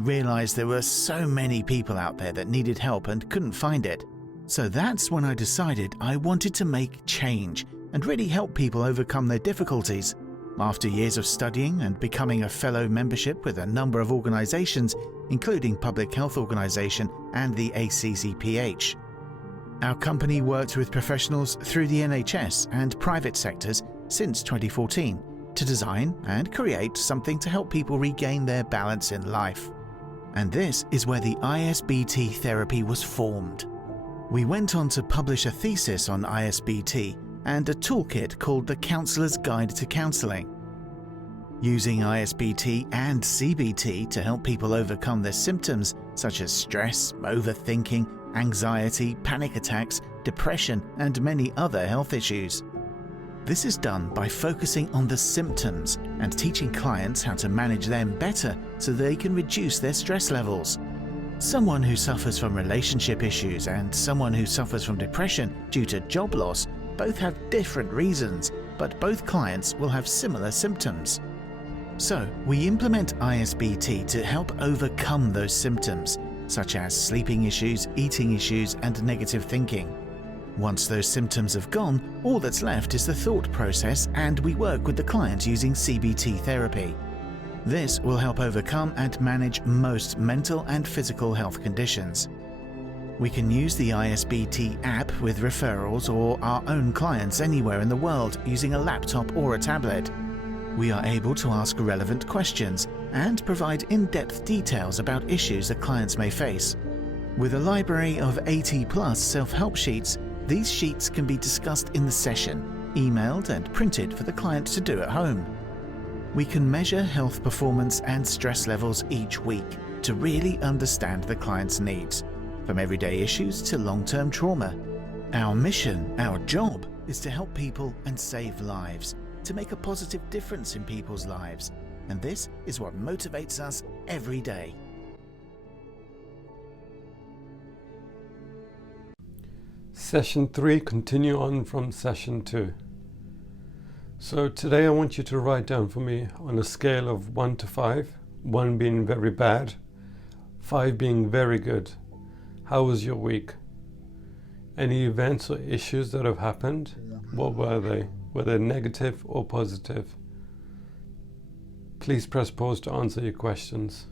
Realized there were so many people out there that needed help and couldn't find it. So that's when I decided I wanted to make change and really help people overcome their difficulties. After years of studying and becoming a fellow membership with a number of organizations, including Public Health Organization and the ACCPH. Our company worked with professionals through the NHS and private sectors since 2014 to design and create something to help people regain their balance in life. And this is where the ISBT therapy was formed. We went on to publish a thesis on ISBT and a toolkit called the Counselor's Guide to Counselling. Using ISBT and CBT to help people overcome their symptoms such as stress, overthinking, anxiety, panic attacks, depression, and many other health issues. This is done by focusing on the symptoms and teaching clients how to manage them better so they can reduce their stress levels. Someone who suffers from relationship issues and someone who suffers from depression due to job loss both have different reasons, but both clients will have similar symptoms. So, we implement ISBT to help overcome those symptoms, such as sleeping issues, eating issues, and negative thinking. Once those symptoms have gone, all that's left is the thought process, and we work with the client using CBT therapy. This will help overcome and manage most mental and physical health conditions. We can use the ISBT app with referrals or our own clients anywhere in the world using a laptop or a tablet. We are able to ask relevant questions and provide in-depth details about issues that clients may face. With a library of 80+ self-help sheets, these sheets can be discussed in the session, emailed and printed for the client to do at home. We can measure health performance and stress levels each week to really understand the client's needs, from everyday issues to long-term trauma. Our mission, our job, is to help people and save lives, to make a positive difference in people's lives, and this is what motivates us every day. Session 3, continue on from Session 2. So today I want you to write down for me on a scale of 1 to 5, 1 being very bad, 5 being very good. How was your week? Any events or issues that have happened? What were they? Were they negative or positive? Please press pause to answer your questions.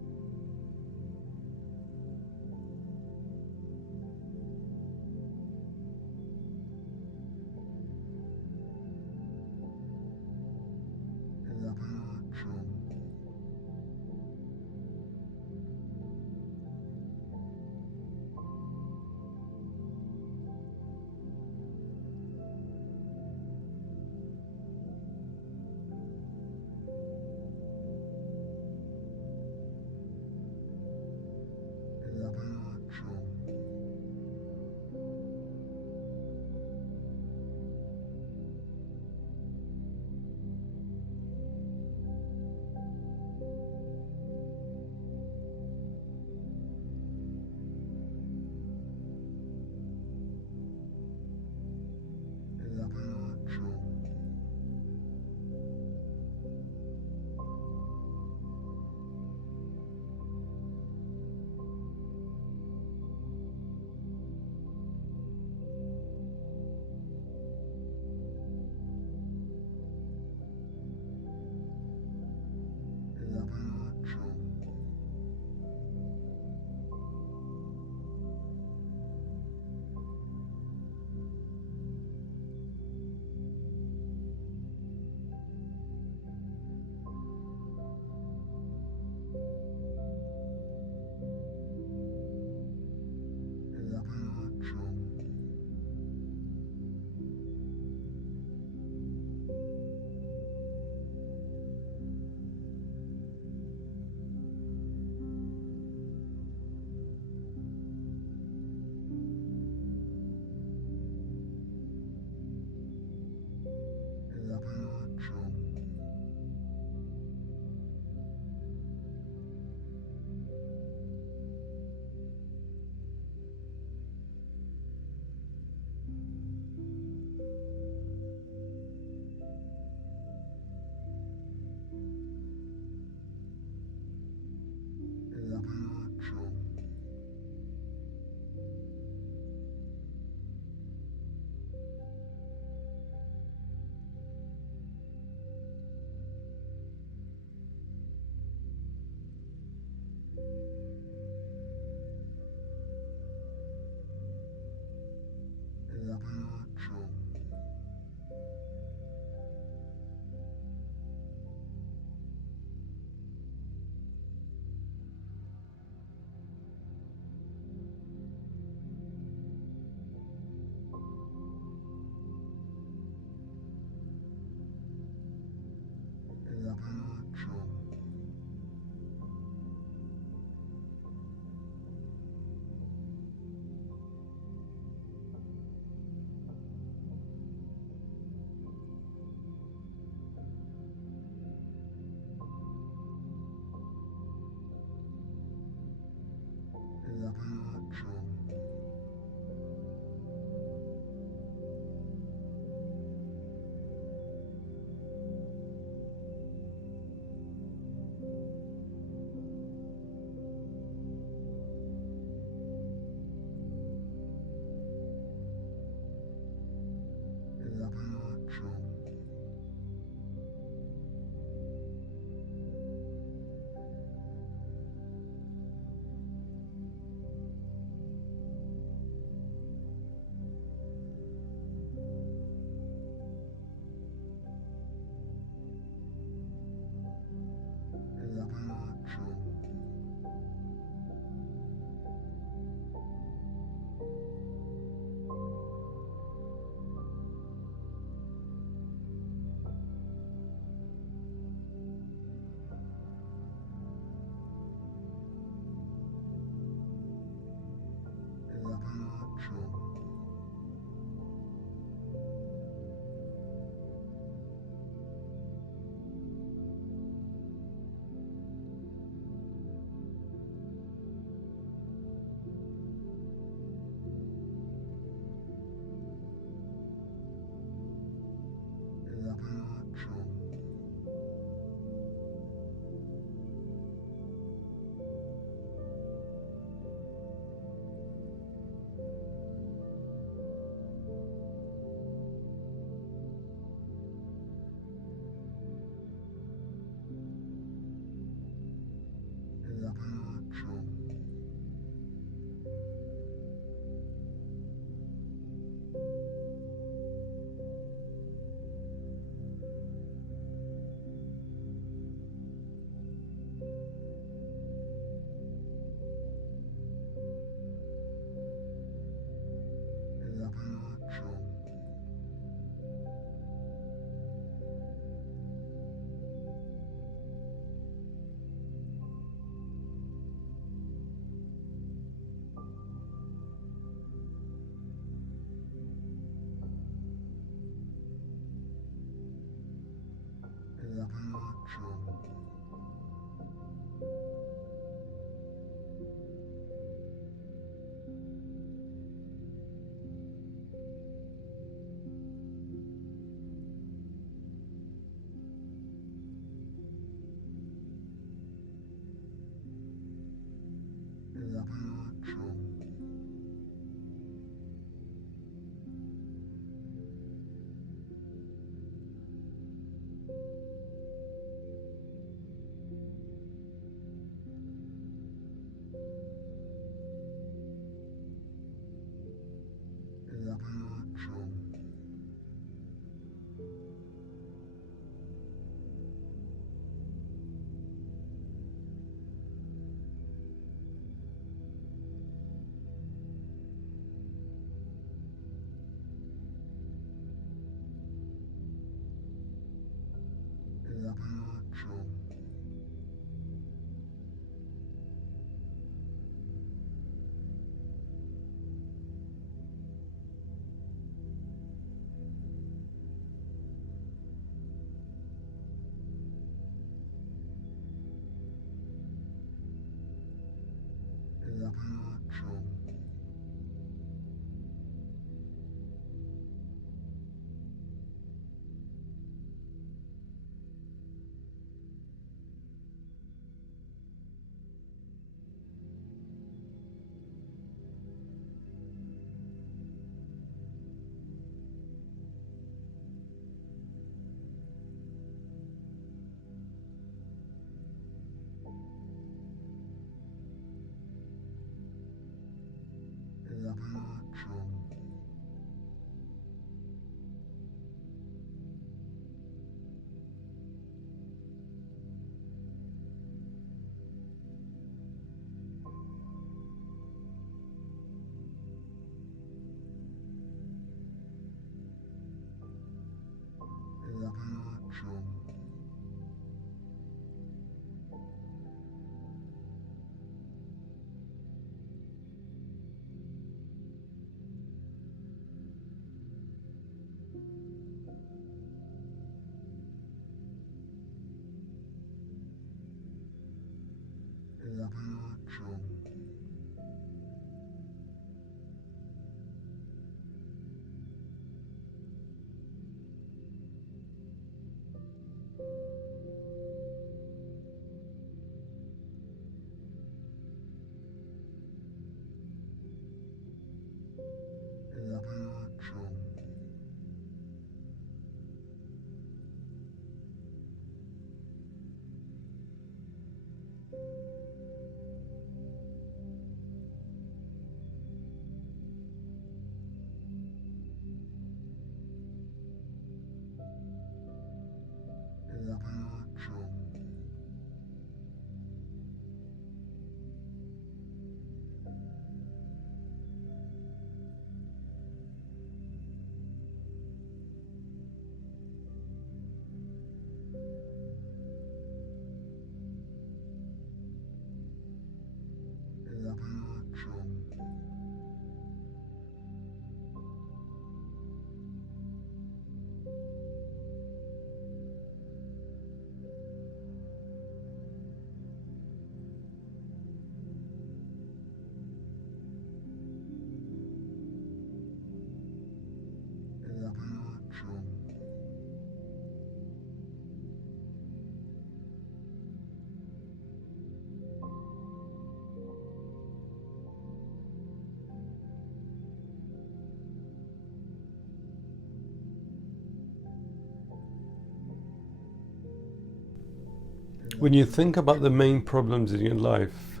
When you think about the main problems in your life,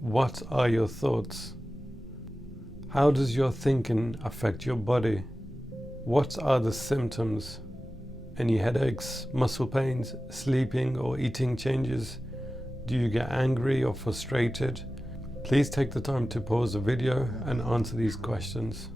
what are your thoughts? How does your thinking affect your body? What are the symptoms? Any headaches, muscle pains, sleeping or eating changes? Do you get angry or frustrated? Please take the time to pause the video and answer these questions.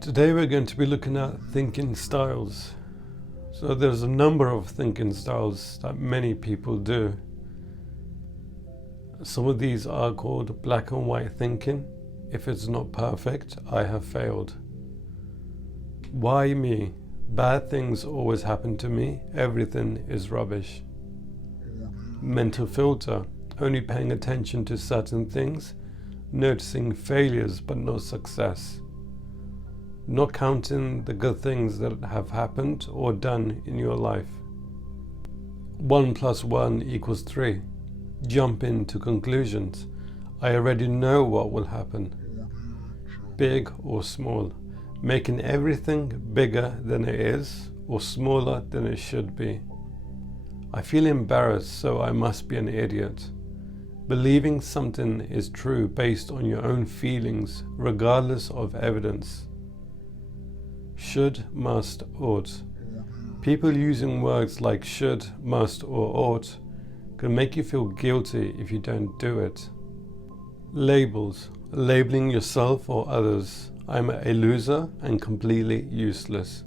Today we're going to be looking at thinking styles. So there's a number of thinking styles that many people do. Some of these are called black and white thinking. If it's not perfect, I have failed. Why me? Bad things always happen to me. Everything is rubbish. Mental filter. Only paying attention to certain things. Noticing failures but no success. Not counting the good things that have happened or done in your life. 1 + 1 = 3. Jump into conclusions. I already know what will happen. Big or small. Making everything bigger than it is or smaller than it should be. I feel embarrassed, so I must be an idiot. Believing something is true based on your own feelings, regardless of evidence. Should, must, ought. People using words like should, must, or ought can make you feel guilty if you don't do it. Labels. Labeling yourself or others. I'm a loser and completely useless.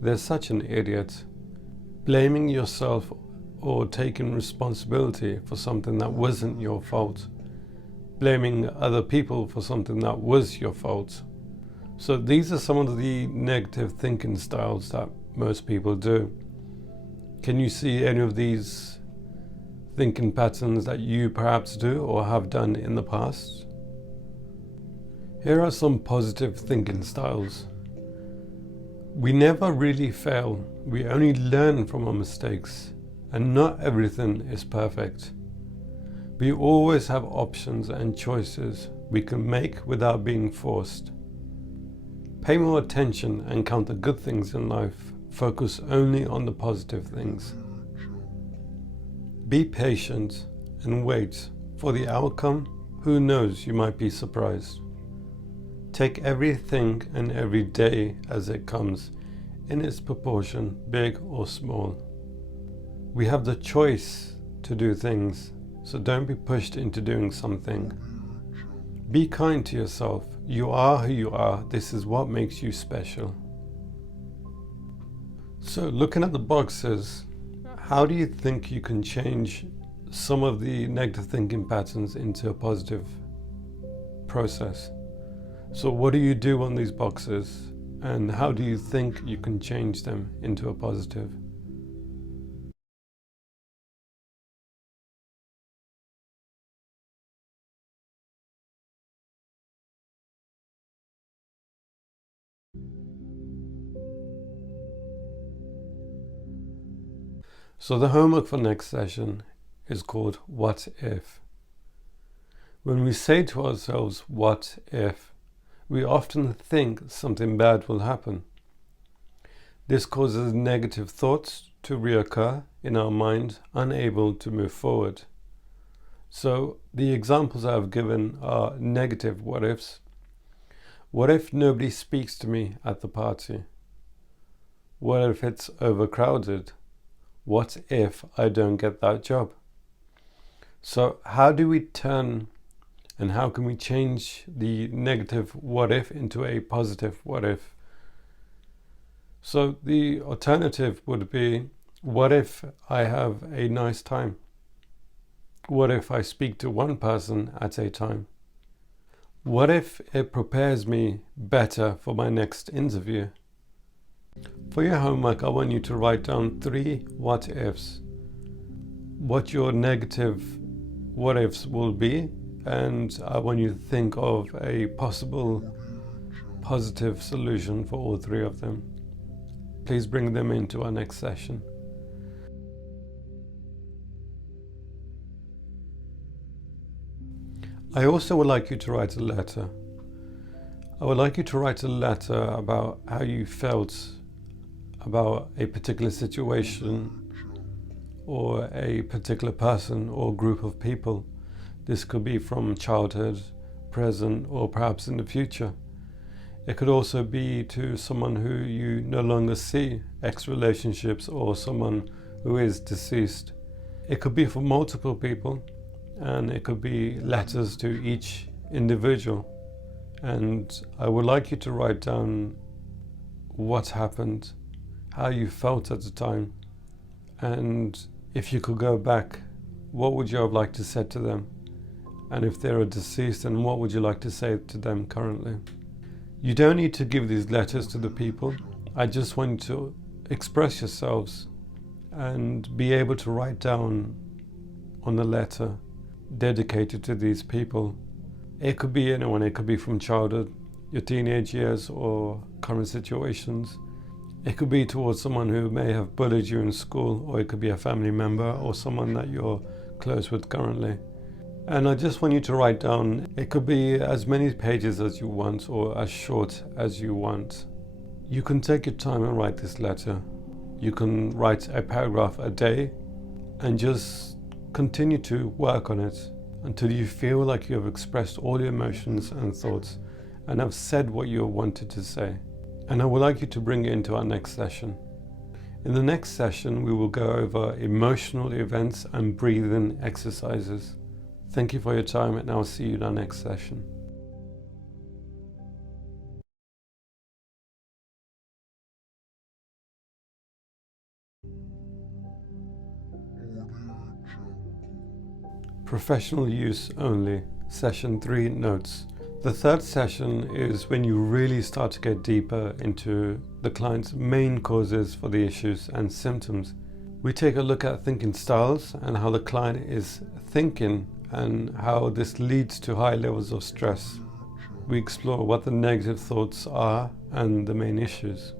They're such an idiot. Blaming yourself or taking responsibility for something that wasn't your fault. Blaming other people for something that was your fault. So these are some of the negative thinking styles that most people do. Can you see any of these thinking patterns that you perhaps do or have done in the past? Here are some positive thinking styles. We never really fail. We only learn from our mistakes, and not everything is perfect. We always have options and choices we can make without being forced. Pay more attention and count the good things in life. Focus only on the positive things. Be patient and wait for the outcome. Who knows, you might be surprised. Take everything and every day as it comes, in its proportion, big or small. We have the choice to do things, so don't be pushed into doing something. Be kind to yourself. You are who you are. This is what makes you special. So, looking at the boxes, how do you think you can change some of the negative thinking patterns into a positive process? So what do you do on these boxes, and how do you think you can change them into a positive? So the homework for next session is called What If? When we say to ourselves, what if, we often think something bad will happen. This causes negative thoughts to reoccur in our mind, unable to move forward. So the examples I've given are negative what ifs. What if nobody speaks to me at the party? What if it's overcrowded? What if I don't get that job? So how do we turn and how can we change the negative what if into a positive what if? So the alternative would be, what if I have a nice time? What if I speak to one person at a time? What if it prepares me better for my next interview? For your homework, I want you to write down 3 what ifs. What your negative what ifs will be, and I want you to think of a possible positive solution for all 3 of them. Please bring them into our next session. I also would like you to write a letter. I would like you to write a letter about how you felt about a particular situation or a particular person or group of people. This could be from childhood, present, or perhaps in the future. It could also be to someone who you no longer see, ex-relationships, or someone who is deceased. It could be for multiple people, and it could be letters to each individual. And I would like you to write down what happened, how you felt at the time, and if you could go back, what would you have liked to say to them? And if they're deceased, then what would you like to say to them currently? You don't need to give these letters to the people. I just want you to express yourselves and be able to write down on the letter dedicated to these people. It could be anyone. It could be from childhood, your teenage years, or current situations. It could be towards someone who may have bullied you in school, or it could be a family member or someone that you're close with currently. And I just want you to write down, it could be as many pages as you want or as short as you want. You can take your time and write this letter. You can write a paragraph a day and just continue to work on it until you feel like you have expressed all your emotions and thoughts and have said what you wanted to say. And I would like you to bring it into our next session. In the next session, we will go over emotional events and breathing exercises. Thank you for your time, and I'll see you in our next session. Professional use only. Session 3 notes. The third session is when you really start to get deeper into the client's main causes for the issues and symptoms. We take a look at thinking styles and how the client is thinking and how this leads to high levels of stress. We explore what the negative thoughts are and the main issues.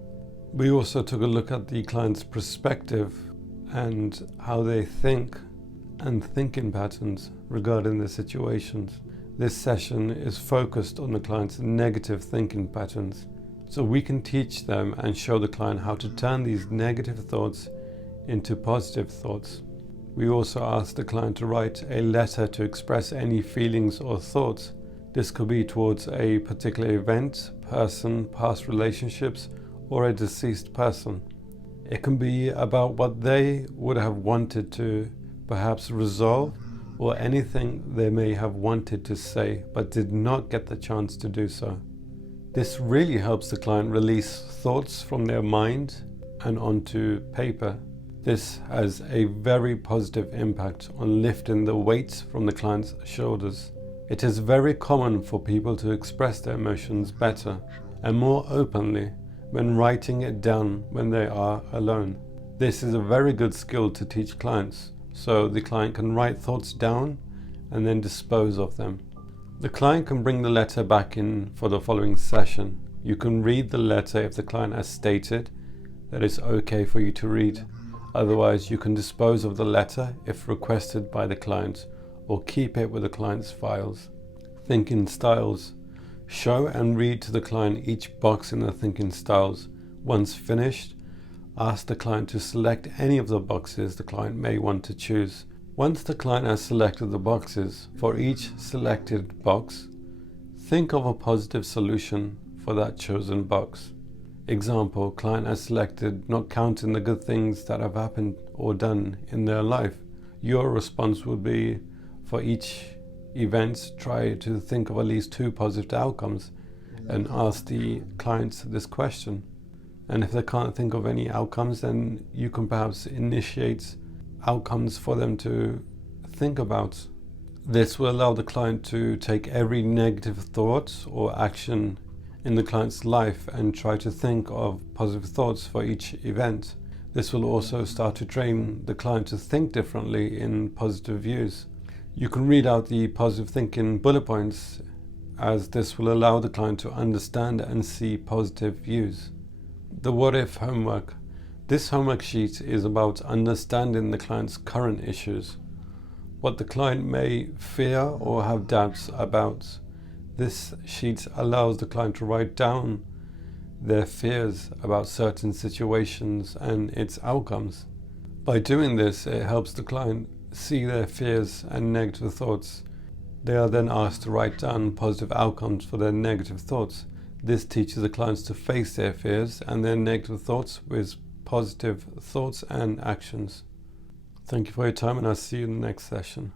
We also took a look at the client's perspective and how they think and thinking patterns regarding the situations. This session is focused on the client's negative thinking patterns, so we can teach them and show the client how to turn these negative thoughts into positive thoughts. We also ask the client to write a letter to express any feelings or thoughts. This could be towards a particular event, person, past relationships, or a deceased person. It can be about what they would have wanted to perhaps resolve, or anything they may have wanted to say but did not get the chance to do so. This really helps the client release thoughts from their mind and onto paper. This has a very positive impact on lifting the weight from the client's shoulders. It is very common for people to express their emotions better and more openly when writing it down when they are alone. This is a very good skill to teach clients, so the client can write thoughts down and then dispose of them. The client can bring the letter back in for the following session. You can read the letter if the client has stated that it's okay for you to read. Otherwise, you can dispose of the letter if requested by the client, or keep it with the client's files. Thinking styles. Show and read to the client each box in the thinking styles. Once finished, ask the client to select any of the boxes the client may want to choose. Once the client has selected the boxes, for each selected box, think of a positive solution for that chosen box. Example, client has selected not counting the good things that have happened or done in their life. Your response would be, for each event, try to think of at least 2 positive outcomes and ask the clients this question. And if they can't think of any outcomes, then you can perhaps initiate outcomes for them to think about. This will allow the client to take every negative thought or action in the client's life and try to think of positive thoughts for each event. This will also start to train the client to think differently in positive views. You can read out the positive thinking bullet points, as this will allow the client to understand and see positive views. The what if homework. This homework sheet is about understanding the client's current issues, what the client may fear or have doubts about. This sheet allows the client to write down their fears about certain situations and its outcomes. By doing this, it helps the client see their fears and negative thoughts. They are then asked to write down positive outcomes for their negative thoughts. This teaches the clients to face their fears and their negative thoughts with positive thoughts and actions. Thank you for your time, and I'll see you in the next session.